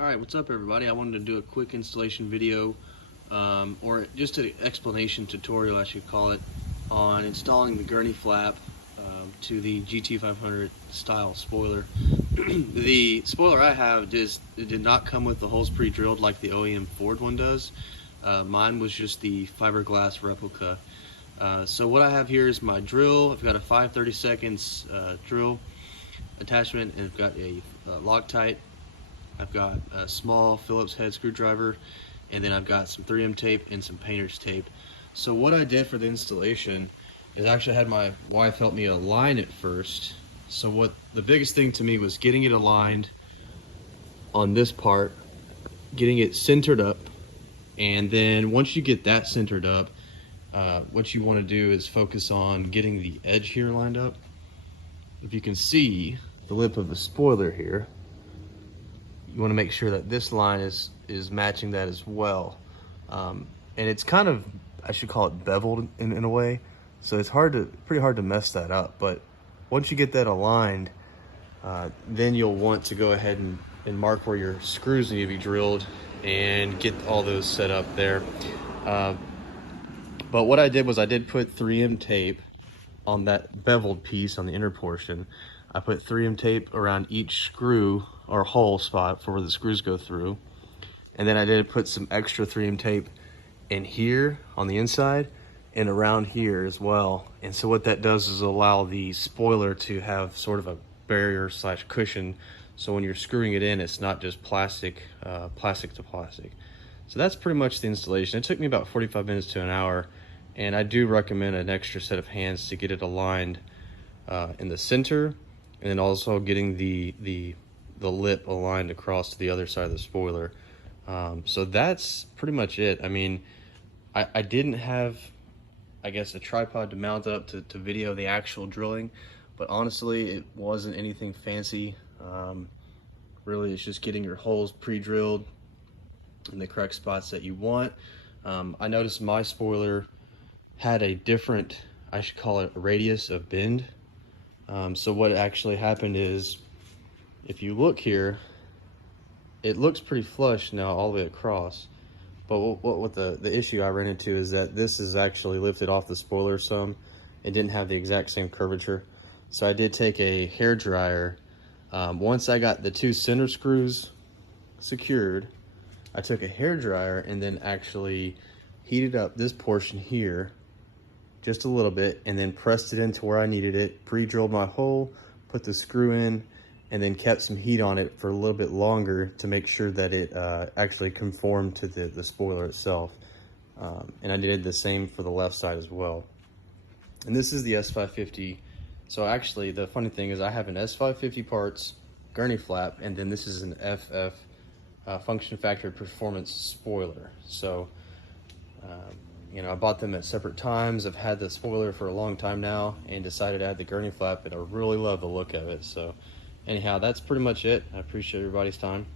Alright, what's up everybody? I wanted to do a quick installation video, or just an explanation tutorial I should call it, on installing the Gurney flap to the GT500 style spoiler. The spoiler I have did not come with the holes pre-drilled like the OEM Ford one does. Mine was just the fiberglass replica. So what I have here is my drill. I've got a 5/32 drill attachment, and I've got a Loctite. I've got a small Phillips head screwdriver, and then I've got some 3M tape and some painter's tape. So what I did for the installation is I actually had my wife help me align it first. So what the biggest thing to me was getting it aligned on this part, getting it centered up, and then once you get that centered up, what you want to do is focus on getting the edge here lined up. If you can see the lip of the spoiler here, you want to make sure that this line is matching that as well. And it's kind of, I should call it beveled in a way, so it's pretty hard to mess that up. But once you get that aligned, then you'll want to go ahead and mark where your screws need to be drilled and get all those set up there. But what I did was I did put 3M tape on that beveled piece on the inner portion. I put 3M tape around each screw or hole spot for where the screws go through. And then I did put some extra 3M tape in here on the inside and around here as well. And so what that does is allow the spoiler to have sort of a barrier / cushion. So when you're screwing it in, it's not just plastic to plastic. So that's pretty much the installation. It took me about 45 minutes to an hour. And I do recommend an extra set of hands to get it aligned in the center, and then also getting the lip aligned across to the other side of the spoiler. So that's pretty much it. I mean, I didn't have, I guess, a tripod to mount up to video the actual drilling, but honestly, it wasn't anything fancy. Really, it's just getting your holes pre-drilled in the correct spots that you want. I noticed my spoiler had a different, I should call it, radius of bend. So what actually happened is, if you look here, it looks pretty flush now all the way across. But what the issue I ran into is that this is actually lifted off the spoiler some. It didn't have the exact same curvature. So I did take a hair dryer. Once I got the two center screws secured, I took a hair dryer and then actually heated up this portion here just a little bit, and then pressed it into where I needed it, pre-drilled my hole, put the screw in, and then kept some heat on it for a little bit longer to make sure that it actually conformed to the spoiler itself. And I did the same for the left side as well. And this is the S550. So actually, the funny thing is I have an S550Parts Gurney flap, and then this is an FF Function Factory Performance spoiler. So you know, I bought them at separate times. I've had the spoiler for a long time now and decided to add the Gurney flap, and I really love the look of it. So anyhow, that's pretty much it. I appreciate everybody's time.